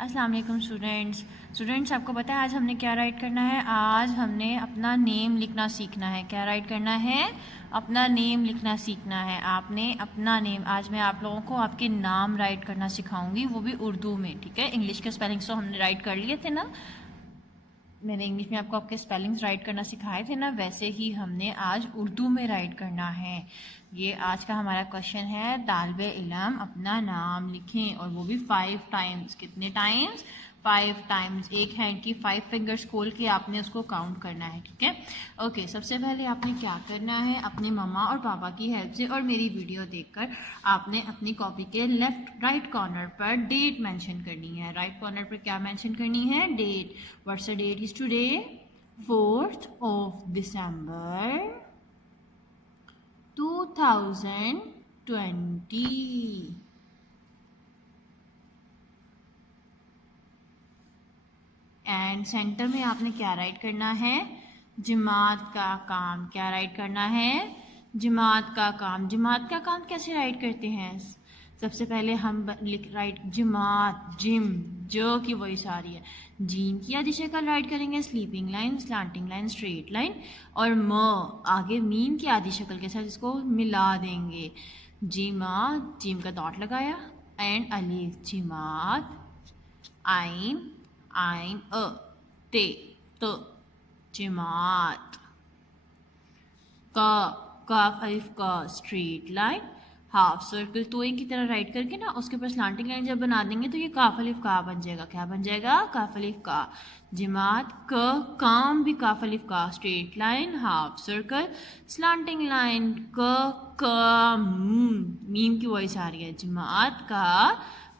अस्सलाम वालेकुम स्टूडेंट्स, आपको पता है आज हमने क्या राइट करना है। आज हमने अपना नेम लिखना सीखना है। क्या राइट करना है? अपना नेम लिखना सीखना है। आपने अपना नेम, आज मैं आप लोगों को आपके नाम राइट करना सिखाऊंगी, वो भी उर्दू में। ठीक है, इंग्लिश के स्पेलिंग्स तो हमने राइट कर लिए थे ना, मैंने इंग्लिश में आपको आपके स्पेलिंग्स राइट करना सिखाए थे ना, वैसे ही हमने आज उर्दू में राइट करना है। ये आज का हमारा क्वेश्चन है, तालिबे इल्म अपना नाम लिखें, और वो भी 5 टाइम्स। कितने टाइम्स? 5 टाइम्स। एक हैंड की 5 फिंगर्स खोल के आपने उसको काउंट करना है। ठीक है, ओके। सबसे पहले आपने क्या करना है, अपने मम्मा और पापा की हेल्प से और मेरी वीडियो देखकर आपने अपनी कॉपी के राइट कॉर्नर पर डेट मेंशन करनी है। राइट कॉर्नर पर क्या मेंशन करनी है? Date. What's the date is today? 4th of December 2020। And center में आपने क्या राइट करना है? जमात का काम। क्या राइट करना है? जमात का काम। जमात का काम कैसे राइट करते हैं? सबसे पहले हम राइट जमात, जिम, जो की वही सारी है। जीम की आधी शक्ल राइट करेंगे, sleeping line, slanting line, straight line, और म आगे मीम की आधी शक्ल के साथ इसको मिला देंगे। जिमा, जिम का डॉट लगाया, एंड अलीफ, जिमात, आइन, आइन ते तो जमात। काफ अलिफ का, स्ट्रेट लाइन, हाफ सर्कल तो की तरह राइट करके ना उसके ऊपर स्लांटिंग लाइन जब बना देंगे तो ये काफ अलिफ का बन जाएगा। क्या बन जाएगा? काफ अलिफ का। जमात काम भी काफ अलिफ का, straight line, half circle, slanting line, meme की वॉइस आ रही है, जमात का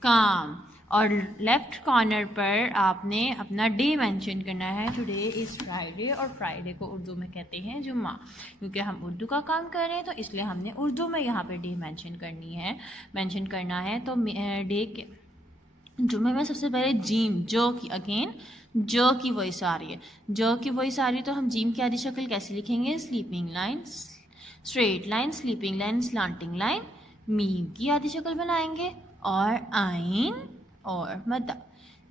काम। और लेफ्ट कॉर्नर पर आपने अपना डे मेंशन करना है। टुडे इज़ फ्राइडे, और फ्राइडे को उर्दू में कहते हैं जुम्मा। क्योंकि हम उर्दू का काम कर रहे हैं तो इसलिए हमने उर्दू में यहाँ पे डे मेंशन करना है। तो डे के जुम्मे में सबसे पहले जीम, जो की अगेन जो की वॉइस आ रही है, जो की वॉइस आ रही है, तो हम जीम की आधी शक्ल कैसे लिखेंगे? Sleeping line, straight line, sleeping line, slanting line, meme की आधी शक्ल बनाएंगे, और आइन और मदा,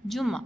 जुम्मा।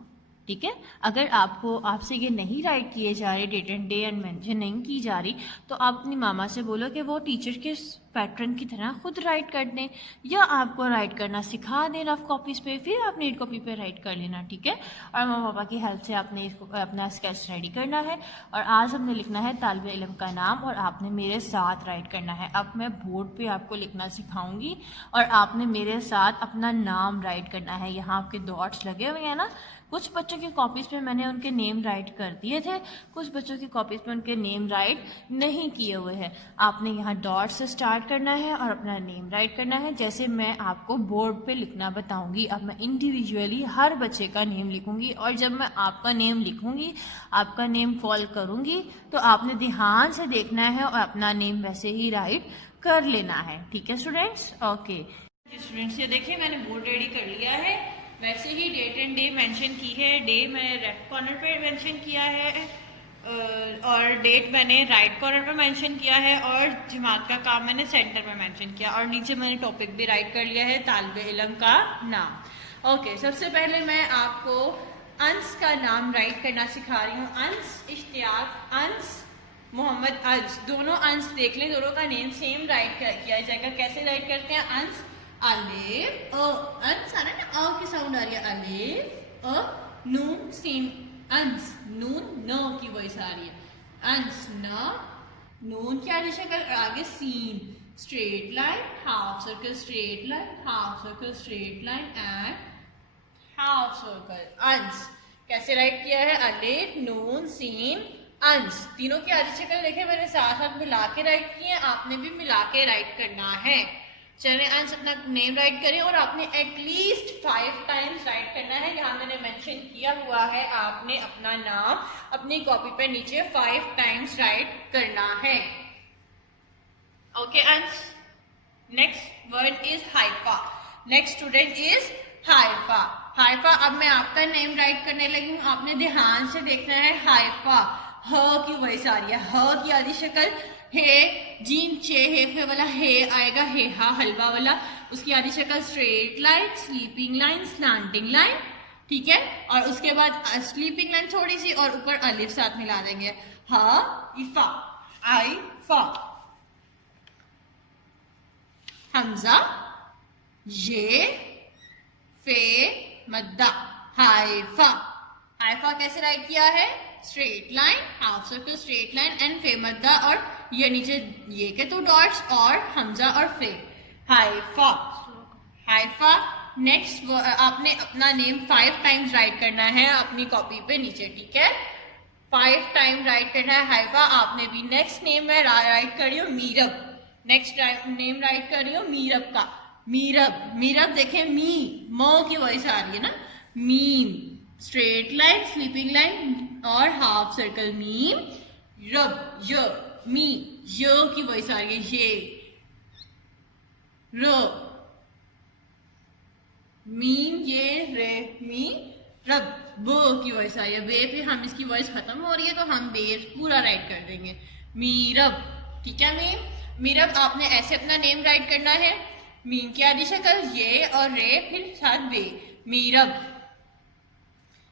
ठीक है, अगर आपसे ये नहीं राइट किए जा रहे, date and day and mention नहीं की जा रही, तो आप अपनी मामा से बोलो कि वो टीचर के पैटर्न की तरह खुद राइट कर दें, या आपको राइट करना सिखा दें रफ कॉपीज पे, फिर आप नीट कॉपी पे राइट कर लेना। ठीक है, और मामा पापा की हेल्प से आपने इसको अपना स्केच रेडी करना है। और आज हमने लिखना है तालिबे इल्म का नाम, और आपने मेरे साथ राइट करना है। अब मैं बोर्ड पे आपको लिखना सिखाऊंगी और आपने मेरे साथ अपना नाम राइट करना है। यहाँ आपके डॉट्स लगे हुए हैं ना, कुछ बच्चों की कॉपीज पे मैंने उनके नेम राइट कर दिए थे, कुछ बच्चों की कॉपीज पे उनके नेम राइट नहीं किए हुए हैं। आपने यहाँ डॉट से स्टार्ट करना है और अपना नेम राइट करना है, जैसे मैं आपको बोर्ड पे लिखना बताऊंगी। अब मैं इंडिविजुअली हर बच्चे का नेम लिखूंगी, और जब मैं आपका नेम लिखूंगी, आपका नेम कॉल करूंगी, तो आपने ध्यान से देखना है और अपना नेम वैसे ही राइट कर लेना है। ठीक है स्टूडेंट्स? ओके स्टूडेंट्स, ये देखिए मैंने बोर्ड रेडी कर लिया है। वैसे ही डेट एंड डे मेंशन की है। डे मैंने लेफ्ट कॉर्नर पे मेंशन किया है, और डेट मैंने राइट कॉर्नर पे मेंशन किया है, और जमात का काम मैंने सेंटर पे मेंशन किया, और नीचे मैंने टॉपिक भी राइट कर लिया है, तालिबे इल्म का नाम। ओके, सबसे पहले मैं आपको अंस का नाम राइट करना सिखा रही हूँ। अंस, इश्तियाक, अंस, मोहम्मद, अज। दोनों अंस देख लें, दोनों का नेम सेम राइट किया जाएगा। कैसे राइट करते हैं? अंस, अलिफ अंस आ रहा है ना, अ की साउंड आ रही है, अलिफ नून सीन, अंस, नून न की वॉइस आ रही है, अंस न, नून की आधी शक्ल, आगे सीन, straight line, half circle, straight line, half circle, straight line, and half circle, अंस। कैसे राइट किया है? अलिफ, नून, सीन, अंस। तीनों की आधी शक्ल देखे मैंने साथ साथ मिला के राइट किए, आपने भी मिला के राइट करना है। चलिए अंश अपना नेम राइट करें, और आपने एटलीस्ट 5 टाइम्स राइट करना है। यहाँ मैंने मेंशन किया हुआ है, आपने अपना नाम अपनी कॉपी पे नीचे 5 टाइम्स राइट करना है। ओके अंश, next word is Haifa. Next student is Haifa. Haifa, अब मैं आपका नेम राइट करने लगी हूँ, आपने ध्यान से देखना है। हाइफा, ह की वॉइस आ रही है, ह की आधी शक्ल हे, जीम चे हे फे वाला हे आएगा, हे हा हलवा वाला, उसकी आधी शक्ल straight line, sleeping line, slanting line, ठीक है। और उसके बाद स्लीपिंग लाइन थोड़ी सी और ऊपर अलिफ साथ मिला देंगे, हा इफा, आई फा, हमजा ये फे मद्दा, हाइफा। हाइफा कैसे राइट किया है? Straight line, half circle, straight line and फे मद्दा, और ये नीचे ये के 2 डॉट्स और हमजा और फे, हाइफा, हाइफा। नेक्स्ट आपने अपना नेम 5 टाइम्स राइट करना है अपनी कॉपी पे नीचे, ठीक है। 5 टाइम राइट करना है हाइफा। आपने भी नेक्स्ट नेम में राइट कर रही हूँ मीरब, नेक्स्ट नेम राइट कर रही हूँ मीरब का, मीरब। मीरब देखें मी मो की वॉइस आ रही है ना, meme, straight line, sleeping line और हाफ सर्कल, मीम रब, य मी, य की वॉइस आ रही है, ये र, मीम ये रे, मी रब, ब की वॉइस आ रही है, बे पे हम इसकी वॉइस खत्म हो रही है तो हम बे पूरा राइट कर देंगे, मीरब, ठीक है। मीरब आपने ऐसे अपना नेम राइट करना है, मीम की आधी शक्ल ये और रे फिर साथ बे, मीरब।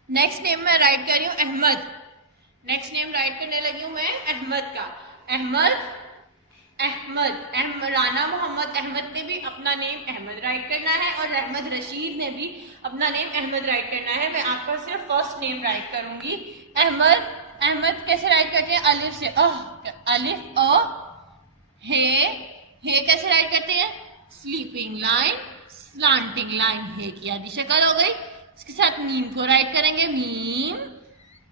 नेक्स्ट नेम मैं राइट कर रही हूँ अहमद, नेक्स्ट नेम राइट करने लगी हूँ मैं अहमद का, अहमद, अहमद, राना मोहम्मद अहमद ने भी अपना नेम अहमद राइट करना है और अहमद रशीद ने भी अपना नेम अहमद राइट करना है। मैं आपका सिर्फ फर्स्ट नेम राइट करूंगी, अहमद। अहमद कैसे राइट करते हैं? अलिफ से, अलिफ हे कैसे राइट करते हैं? स्लीपिंग लाइन, स्लांटिंग लाइन, हे की आधी शक्ल हो गई। इसके साथ मीम को राइट करेंगे, मीम,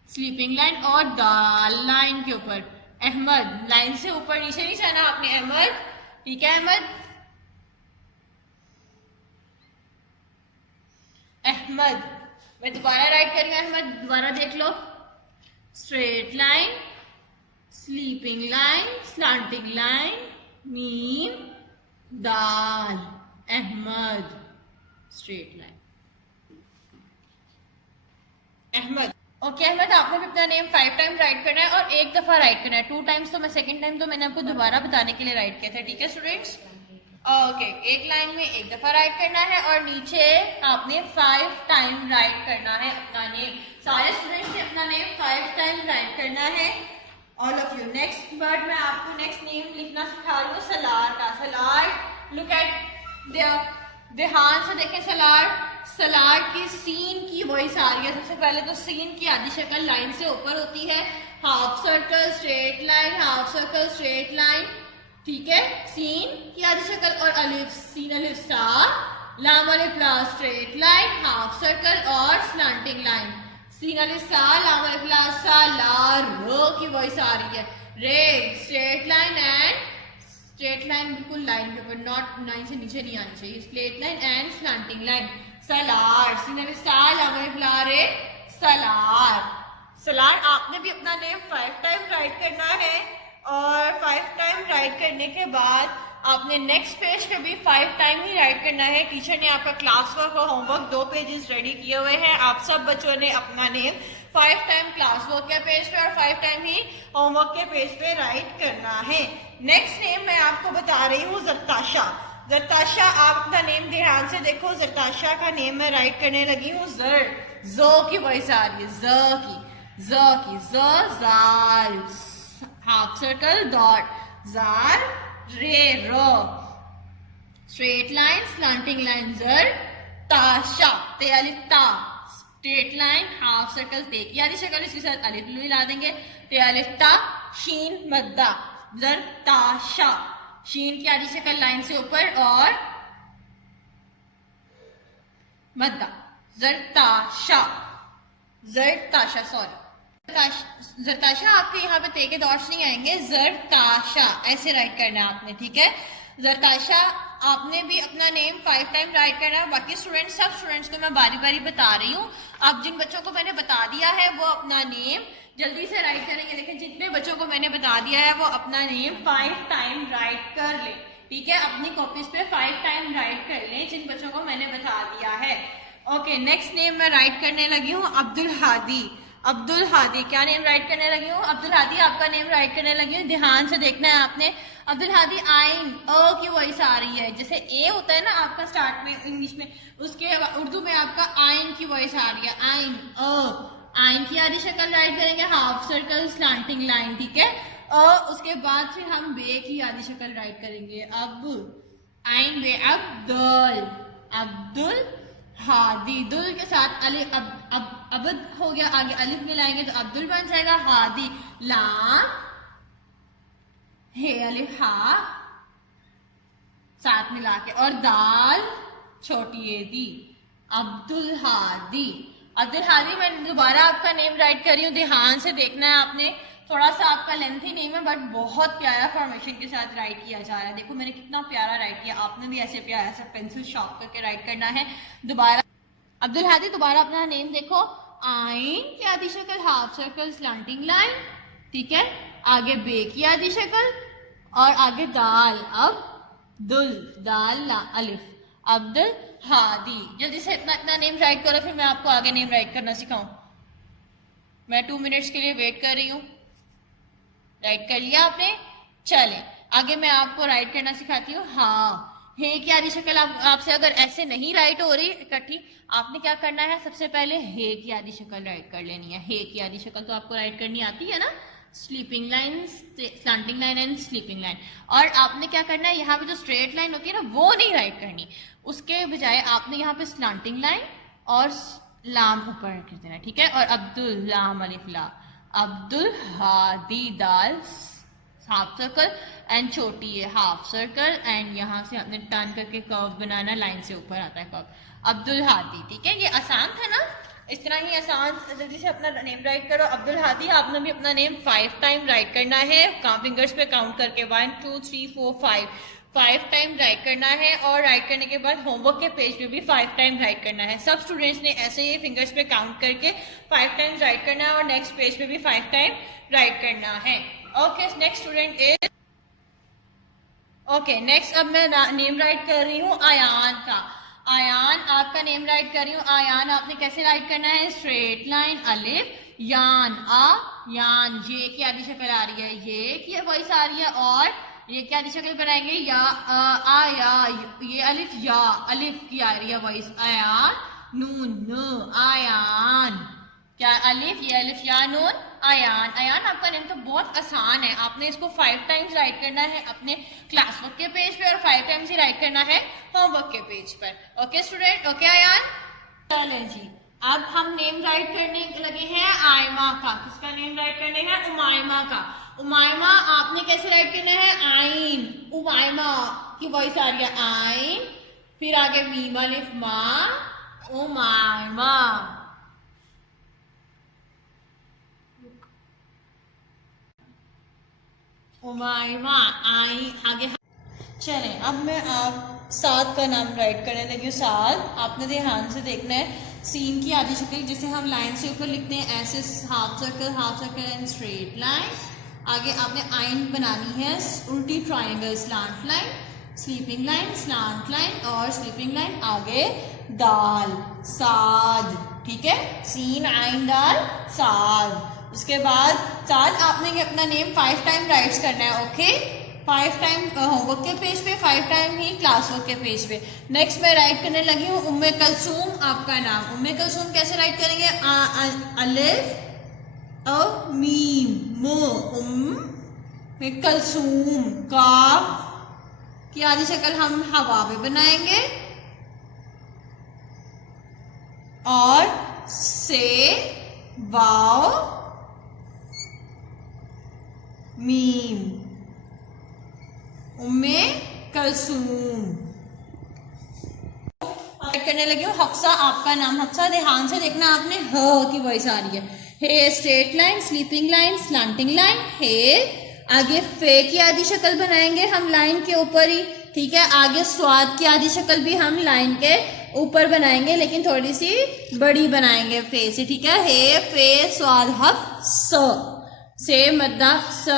स्लीपिंग लाइन और दाल लाइन के ऊपर, अहमद, लाइन से ऊपर नीचे नहीं जाना आपने, अहमद, ठीक है। अहमद, अहमद, मैं दोबारा राइट कर रही हूँ अहमद, दोबारा देख लो, straight line, sleeping line, slanting line, मीम, दाल, Ahmed, straight line, Ahmed. Okay Ahmed, आपने भी अपना नेम 5 टाइम राइट करना है और 1 दफा राइट करना है, 2 टाइम्स तो मैं सेकंड टाइम तो मैंने आपको दोबारा बताने के लिए राइट किया था, ठीक है स्टूडेंट्स। ओके, एक लाइन में 1 दफा राइट करना है और नीचे आपने 5 टाइम राइट करना है अपना नेम। सारे स्टूडेंट्स ने अपना नेम 5 टाइम राइट करना है, all of you. Next word मैं आपको नेक्स्ट नेम लिखना सिखा रही हूँ, सलार का। सलार, लुक एट ध्यान से देखें, सलार की सीन की वॉइस आ रही है। सबसे पहले तो सीन की आधी शक्ल लाइन से ऊपर होती है, half circle, straight line, half circle, straight line, ठीक है। सीन की आधी शक्ल और अलिफ, सीन अलिफ सा, लाम अलिफ ला, स्ट्रेट लाइन, हाफ सर्कल और स्लांटिंग लाइन, सीन अलिफ सा, लाम अलिफ ला, सा, ला, रो की वॉइस आ रही है, रे, straight line and straight line, बिल्कुल लाइन के ऊपर, नॉट लाइन से नीचे नहीं आनी चाहिए, straight line and slanting line, Salaar, रे, सलार। सलार आपने भी अपना नेम 5 टाइम राइट करना है और 5 टाइम राइट करने के बाद आपने नेक्स्ट पेज पे भी 5 टाइम ही राइट करना है। टीचर ने आपका क्लास वर्क और होमवर्क 2 पेजेस रेडी किए हुए हैं, आप सब बच्चों ने अपना नेम 5 टाइम क्लास वर्क के पेज पे और 5 टाइम ही होमवर्क के पेज पे राइट करना है। नेक्स्ट नेम मैं आपको बता रही हूँ ज़रताशा। ज़रताशा, आप अपना नेम ध्यान से देखो, ज़रताशा का नेम मैं राइट करने लगी हूँ, जो की वॉइस आ रही है, ज़ार, हाफ सर्कल, डॉट, जार, रे, रो, स्ट्रेट लाइन, स्लांटिंग लाइन, ज़रताशा, ते अलिफ ता, स्ट्रेट लाइन, हाफ सर्कल, ते की आधी शक्ल, इसके साथ अलिफ मिला देंगे, ते अलिफ ता, शीन मद्दा, ज़रताशा, शीन की आधी शक्ल लाइन से ऊपर और मद्दा, ज़रताशा, सॉरी, ज़रताशा। आपके यहाँ पे ते के डॉट्स नहीं आएंगे, ज़रताशा ऐसे राइट करना है आपने, ठीक है। ज़रताशा आपने भी अपना नेम 5 टाइम राइट करना है। बाकी स्टूडेंट्स, सब स्टूडेंट्स को मैं बारी बारी बता रही हूँ, अब जिन बच्चों को मैंने बता दिया है वो अपना नेम जल्दी से राइट करेंगे, लेकिन जितने बच्चों को मैंने बता दिया है वो अपना नेम 5 टाइम राइट कर ले, ठीक है। अपनी कॉपीज पे 5 टाइम राइट कर लें जिन बच्चों को मैंने बता दिया है। ओके, नेक्स्ट नेम मैं राइट करने लगी हूँ अब्दुल हादी। अब्दुल हादी, क्या नेम राइट करने लगी हूँ? अब्दुल हादी आपका नेम राइट करने लगी हूँ, ध्यान से देखना है आपने। अब्दुल हादी आइन अ की वॉइस आ रही है, जैसे ए होता है ना आपका स्टार्ट में इंग्लिश में, उसके उर्दू में आपका आइन की वॉइस आ रही है, आइन अ। आइन की आधी शक्ल राइट करेंगे हाफ सर्कल स्लांटिंग लाइन, ठीक है। उसके बाद फिर हम बे की आधी शक्ल राइट करेंगे, अब आइन बे अब्दुल, अब्दुल हादी, दुल के साथ अलिफ, अब अबद हो गया, आगे अलिफ मिलाएंगे तो अब्दुल बन जाएगा, हादी लाम हे अलिफ हा साथ मिला के, और दाल छोटी ए दी, अब्दुल हादी। अब्दुल हादी, मैं दोबारा आपका नेम राइट कर रही हूँ, ध्यान से देखना है आपने। थोड़ा सा आपका लेंथी नेम है बट बहुत प्यारा फॉर्मेशन के साथ राइट किया जा रहा है। देखो मैंने कितना प्यारा राइट किया, आपने भी ऐसे प्यारा सा पेंसिल शॉर्प करके राइट करना है। दोबारा अब्दुल हादी, दोबारा अपना नेम देखो, आइन की आधी शक्ल हाफ सर्कल स्लांटिंग लाइन, ठीक है। आगे बे की आधी शक्ल और आगे दाल, अब दुल दाल ला अलिफ, अब्दुल हादी। जल्दी से अपना नेम राइट करो, फिर मैं आपको आगे नेम राइट करना सिखाऊं। मैं 2 मिनट्स के लिए वेट कर रही हूँ। राइट कर लिया आपने? चले आगे मैं आपको राइट करना सिखाती हूँ। हाँ, हे की आधी शक्ल आपसे अगर ऐसे नहीं राइट हो रही इकट्ठी, आपने क्या करना है, सबसे पहले हे की आधी शक्ल राइट कर लेनी है। हे की आधी शक्ल तो आपको राइट करनी आती है ना, sleeping line, slanting line and sleeping line. और आपने क्या करना है, यहाँ पे जो स्ट्रेट लाइन होती है ना वो नहीं राइट करनी, उसके बजाय आपने यहाँ पे स्लैंटिंग लाइन और लाम ऊपर कर देना, ठीक है। और अब्दुल लाम अलिफ ला, अब्दुल हादी दाल हाफ सर्कल एंड छोटी है हाफ सर्कल, एंड यहाँ से आपने टर्न करके कर्व बनाना, लाइन से ऊपर आता है कर्व, अब्दुल हादी, ठीक है। ये आसान था ना, इस तरह ही आसान। जल्दी से अपना नेम राइट करो, अब्दुल हादी। आपने भी अपना नेम 5 टाइम राइट करना है, फिंगर्स पे काउंट करके 1 2 3 4 5 टाइम राइट करना है। और राइट करने के बाद होमवर्क के पेज पे भी 5 टाइम राइट करना है। सब स्टूडेंट्स ने ऐसे ही फिंगर्स पे काउंट करके 5 टाइम्स राइट करना है और नेक्स्ट पेज पे भी 5 टाइम राइट करना है। Okay, next student is okay. Next अब मैं नेम राइट कर रही हूँ आयान का। आयान आपका नेम राइट कर रही हूँ। आयान आपने कैसे राइट करना है, स्ट्रेट लाइन अलिफ यान आ यान, ये की आधी शक्ल आ रही है, ये की वॉइस आ रही है, और ये क्या आधी शक्ल बनाएंगे, या आ या, ये अलिफ या, अलिफ की आ रही है वॉइस, आयान नून न आयान, क्या अलिफ, ये अलिफ या नून आयान। आयान आपका नेम तो बहुत आसान है, आपने इसको 5 टाइम्स राइट करना है अपने क्लास वर्क के पेज पे और 5 टाइम्स ही राइट करना है होमवर्क के पेज पर। Okay student, okay Ayaan. चलें जी, अब हम नेम राइट करने लगे हैं आयमा का। किसका नेम राइट करने हैं, उमायमा का। उमायमा आपने कैसे राइट करना है, आइन, उमायमा की वॉइस आ रही है आइन, फिर आगे मीम अलिफ मा, उमायमा। उमायमा आई आगे। चले अब मैं आप साद का नाम राइट करने लगी हूँ। साद आपने ध्यान से देखना है, सीन की आधी शक्ल जैसे हम लाइन से ऊपर लिखते हैं ऐसे half circle and straight line. आगे आपने आइन बनानी है उल्टी triangle, slant line, sleeping line, slant line और स्लीपिंग लाइन। आगे दाल साद, ठीक है, सीन आइन दाल साद। उसके बाद साद आपने अपना नेम 5 टाइम राइट करना है। ओके, 5 टाइम होमवर्क के पेज पे, 5 टाइम ही क्लास वर्क के पेज पे। नेक्स्ट मैं राइट करने लगी हूँ उम्मे कलसूम आपका नाम। उम्मे कलसूम कैसे राइट करेंगे, अलिफ अ मीम मो कलसूम, काफ की आधी शक्ल हम हवा में बनाएंगे और से वाओ मीम, उम्मे कलसूम। करने लगी हूँ हफ्सा आपका नाम। हफ्सा ध्यान से देखना, आपने ह की वॉइस आ रही है, हे straight line, sleeping line, slanting line, हे। आगे फे की आधी शक्ल बनाएंगे हम लाइन के ऊपर ही, ठीक है। आगे स्वाद की आधी शक्ल भी हम लाइन के ऊपर बनाएंगे लेकिन थोड़ी सी बड़ी बनाएंगे फे से, ठीक है। हे फे स्वाद हफ से मद्दा स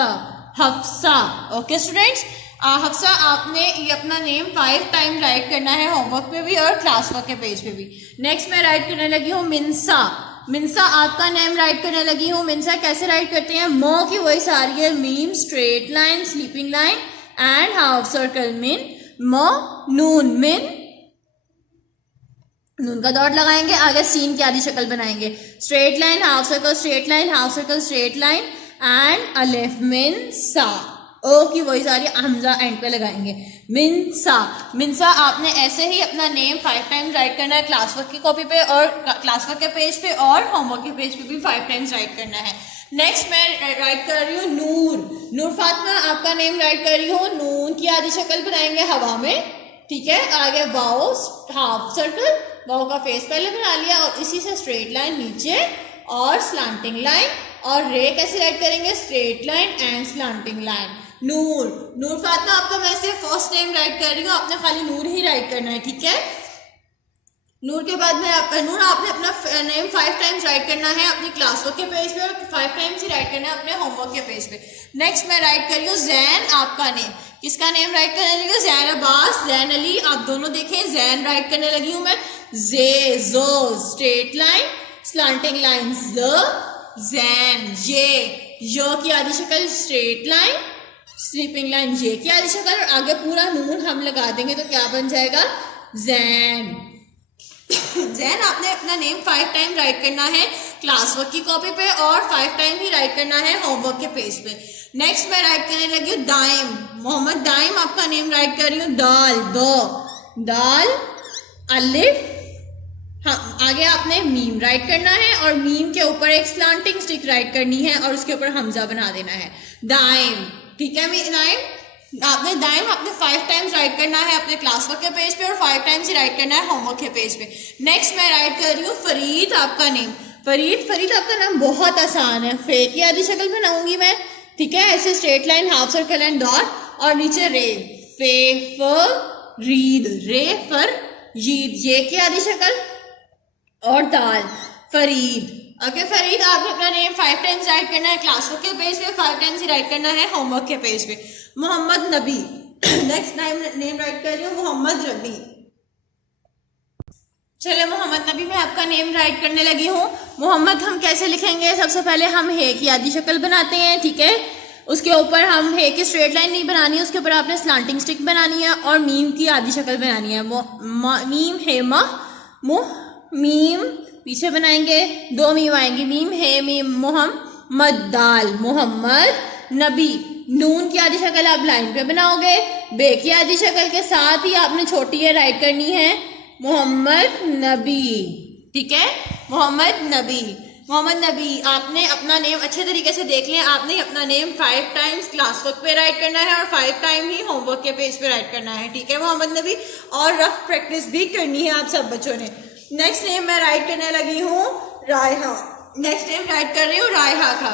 हफ्सा। ओके स्टूडेंट्स, हफ्सा आपने ये अपना नेम 5 टाइम राइट करना है होमवर्क पे भी और क्लास वर्क के पेज पे भी। नेक्स्ट मैं राइट करने लगी हूँ मिनसा। मिनसा आपका नेम राइट करने लगी हूँ। मिनसा कैसे राइट करते हैं? मो की वॉइस आ रही है, meme straight line, sleeping line and half circle मिन। मो नून मिन, नून का डॉट लगाएंगे, आगे सीन की आधी शक्ल बनाएंगे, straight line half circle straight line half circle straight line and अलिफ मिन सा। ओ की वॉइस आ रही है, हमजा एंड पे लगाएंगे, मिनसा। मिनसा आपने ऐसे ही अपना नेम 5 टाइम्स राइट करना है क्लास वर्क की कॉपी पे और क्लास वर्क के पेज पे और होमवर्क के पेज पे भी 5 टाइम्स राइट करना है। नेक्स्ट मैं राइट कर रही हूँ नूर। नूर फातिमा आपका नेम राइट कर रही हूँ। नून की आधी शक्ल बनाएंगे हवा में, ठीक है। आगे वाओ हाफ सर्कल, वाओ का फेस पहले बना लिया और इसी से स्ट्रेट लाइन नीचे और स्लांटिंग लाइन। और रे कैसे राइट करेंगे? Straight line and slanting line. Noor, Noor Fatima आपका मैं से फर्स्ट नेम राइट कर रही हूँ, आपने खाली नूर ही राइट करना है, ठीक है। नूर के बाद में आपका नूर आपने अपना नेम 5 टाइम्स राइट करना है अपनी क्लास वर्क के पेज पे और 5 टाइम्स ही राइट करना है अपने होमवर्क के पेज पे। नेक्स्ट मैं राइट कर रही हूँ जैन आपका नेम। किसका नेम राइट करने लगी हूँ? जैन अब्बास, जैन अली, आप दोनों देखें, जैन राइट करने लगी हूँ मैं। जे जो स्ट्रेट लाइन स्लांटिंग लाइन, ज जैन। यो की आधी शक्ल स्ट्रेट लाइन स्लीपिंग लाइन, जे की आधी शक्ल और आगे पूरा नून हम लगा देंगे तो क्या बन जाएगा? जैन। जैन आपने अपना नेम 5 टाइम राइट करना है क्लास वर्क की कॉपी पे और 5 टाइम ही राइट करना है होमवर्क के पेज पे। नेक्स्ट मैं राइट करने लगी हूँ दाइम। मोहम्मद दाइम आपका नेम राइट कर रही हूँ। दाल, दो, दाल अलिफ, हाँ आगे आपने मीम राइट करना है और मीम के ऊपर एक स्लांटिंग स्टिक राइट करनी है और उसके ऊपर हमजा बना देना है, दाइम, ठीक है। दाइम आपने दाइम आपने 5 टाइम्स राइट करना है अपने क्लास वर्क के पेज पे और 5 टाइम्स ही राइट करना है होमवर्क के पेज पे। नेक्स्ट मैं राइट कर रही हूँ फरीद आपका नेम। फरीद, फरीद आपका नाम बहुत आसान है, फे की आधी शक्ल बनाऊंगी मैं, ठीक है, ऐसे straight line half circle and dot और नीचे रे, फे फ रीद, रे फर यीद, ये की आधी शक्ल और दाल, फरीद। ओके फरीद आपने अपना नेम 5 टाइम्स राइट करना है क्लास वर्क के पेज पे, 5 टाइम्स ही राइट करना है होमवर्क के पेज पे। मोहम्मद नबी, नेक्स्ट नेम राइट कर रही हूँ मोहम्मद रबी। चलिए मोहम्मद नबी में आपका नेम राइट करने लगी हूँ। मोहम्मद हम कैसे लिखेंगे? सबसे पहले हम हे की आधी शक्ल बनाते हैं, ठीक है। उसके ऊपर हम हे की स्ट्रेट लाइन नहीं बनानी है, उसके ऊपर आपने स्लांटिंग स्टिक बनानी है और मीम की आधी शक्ल बनानी है। मीम हे मुह, मीम पीछे बनाएंगे, 2 मीम आएंगी, मीम हे मीम, मोहम्मद दाल, मोहम्मद नबी। नून की आधी शक्ल आप लाइन पे बनाओगे, बे की आधी शक्ल के साथ ही आपने छोटी है राइट करनी है, मोहम्मद नबी, ठीक है, मोहम्मद नबी। मोहम्मद नबी आपने अपना नेम अच्छे तरीके से देख लें, आपने अपना नेम 5 टाइम्स क्लास वर्क पे राइट करना है और 5 टाइम ही होमवर्क के पेज पे राइट करना है, ठीक है मोहम्मद नबी। और रफ प्रैक्टिस भी करनी है आप सब बच्चों ने। नेक्स्ट नेम मैं राइट करने लगी हूँ रायहा। नेक्स्ट नेम राइट कर रही हूँ रायहा का।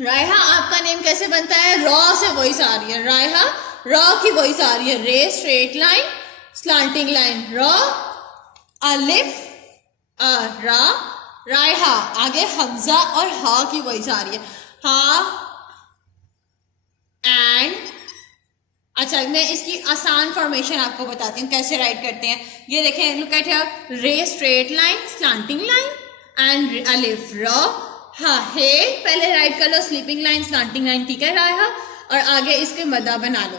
रायहा आपका नेम कैसे बनता है? रॉ से वॉइस आ रही है, रायहा रॉ की वॉइस आ रही है, रे straight line slanting line, raw अलिफ रा, रायहा आगे हमजा और हा की वॉइस आ रही है, हा एंड। अच्छा मैं इसकी आसान फॉर्मेशन आपको बताती हूँ कैसे राइट करते हैं। ये देखें, लुक एट हियर, रे straight line slanting line and अलिफ रॉ, हा हे पहले राइट कर लो, स्लीपिंग लाइन स्लांटिंग लाइन, ठीक है रायहा, और आगे इसके मदा बना लो,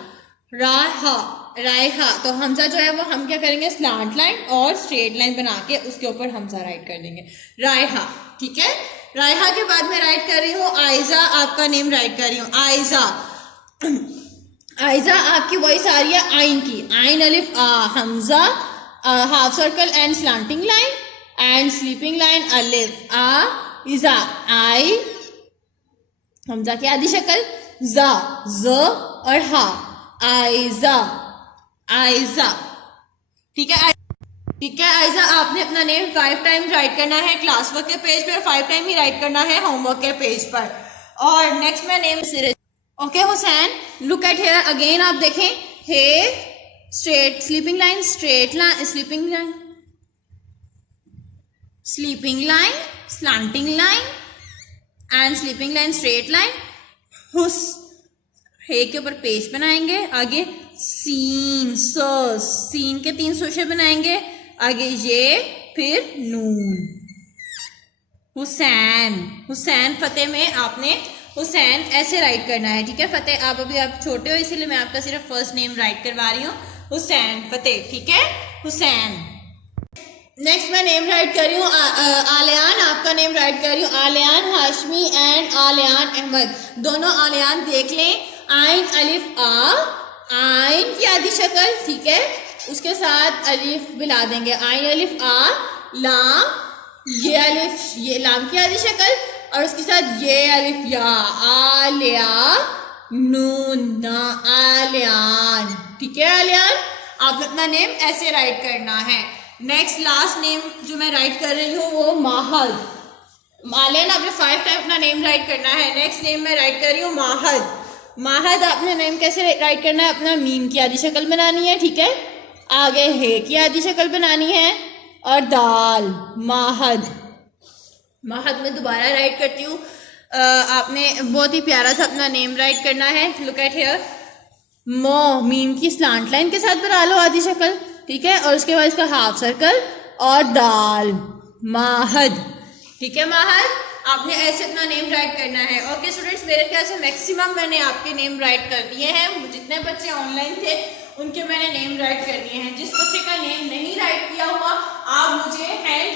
राहा रायहा। तो हमजा जो है वो हम क्या करेंगे, स्लांट लाइन और स्ट्रेट लाइन बना के उसके ऊपर हमजा राइट कर देंगे, रायहा, ठीक है। रायहा के बाद मैं राइट कर रही हूँ आयजा आपका नेम राइट कर रही हूँ, आयजा। आयजा आपकी वॉइस आ रही है आइन की, आइन अलिफ Hamza half circle and slanting line and sleeping line अलिफ इजा, आई हमजा की आधी शक्ल जा, ज और हा, आयजा आयजा, ठीक है ठीक है। आयजा आपने अपना नेम 5 टाइम राइट करना है क्लास वर्क के पेज पर, 5 टाइम ही राइट करना है होमवर्क के पेज पर। और नेक्स्ट मैं name okay Hussain, look at here again, आप देखें, हे straight sleeping line straight line sleeping line slanting line and sleeping line straight line, हुस हे के ऊपर पेज बनाएंगे, आगे सीन सीन के 3 शोशे बनाएंगे, आगे ये फिर नून, हुसैन। हुसैन फतेह में आपने हुसैन ऐसे राइट करना है, ठीक है। फतेह आप अभी आप छोटे हो इसीलिए मैं आपका सिर्फ फर्स्ट नेम राइट करवा रही हूँ, हुसैन फतेह, ठीक है, हुसैन। नेक्स्ट मैं नेम राइट कर रही हूँ आलियान, आपका नेम राइट कर रही हूँ आलियान हाशमी एंड आलियान अहमद। दोनों आलियान देख लें, आइन अलिफ आ, आइन की आधी शक्ल, ठीक है, उसके साथ अलिफ मिला देंगे, आइन अलिफ आ, लाम, ये अलिफ, ये लाम की आधी शक्ल और उसके साथ ये अलिफ या, आलिया नून ना, आलियान, ठीक है। आलियान आप अपना नेम ऐसे राइट करना है। नेक्स्ट लास्ट नेम जो मैं राइट कर रही हूँ वो माहद। आलियान आपने 5 टाइम अपना नेम राइट करना है। नेक्स्ट नेम मैं राइट कर रही हूँ माहद। माहद आपने नेम कैसे राइट करना है, अपना मीम की आधी शक्ल बनानी है, ठीक है, आगे हे की आधी शक्ल बनानी है और दाल, माहद। माहद में दोबारा राइट करती हूँ, आपने बहुत ही प्यारा सा अपना नेम राइट करना है। लुक एट हियर, मो मीम की स्लांट लाइन के साथ बना लो आधी शक्ल, ठीक है, और उसके बाद इसका हाफ सर्कल और दाल, माहद, ठीक है। माहद आपने ऐसे अपना नेम राइट करना है। ओके स्टूडेंट्स, मेरे ख्याल से मैक्सिमम मैंने आपके नेम राइट कर दिए हैं। जितने बच्चे ऑनलाइन थे उनके मैंने नेम राइट कर दिए हैं। जिस बच्चे का नेम नहीं राइट किया हुआ आप मुझे हैंड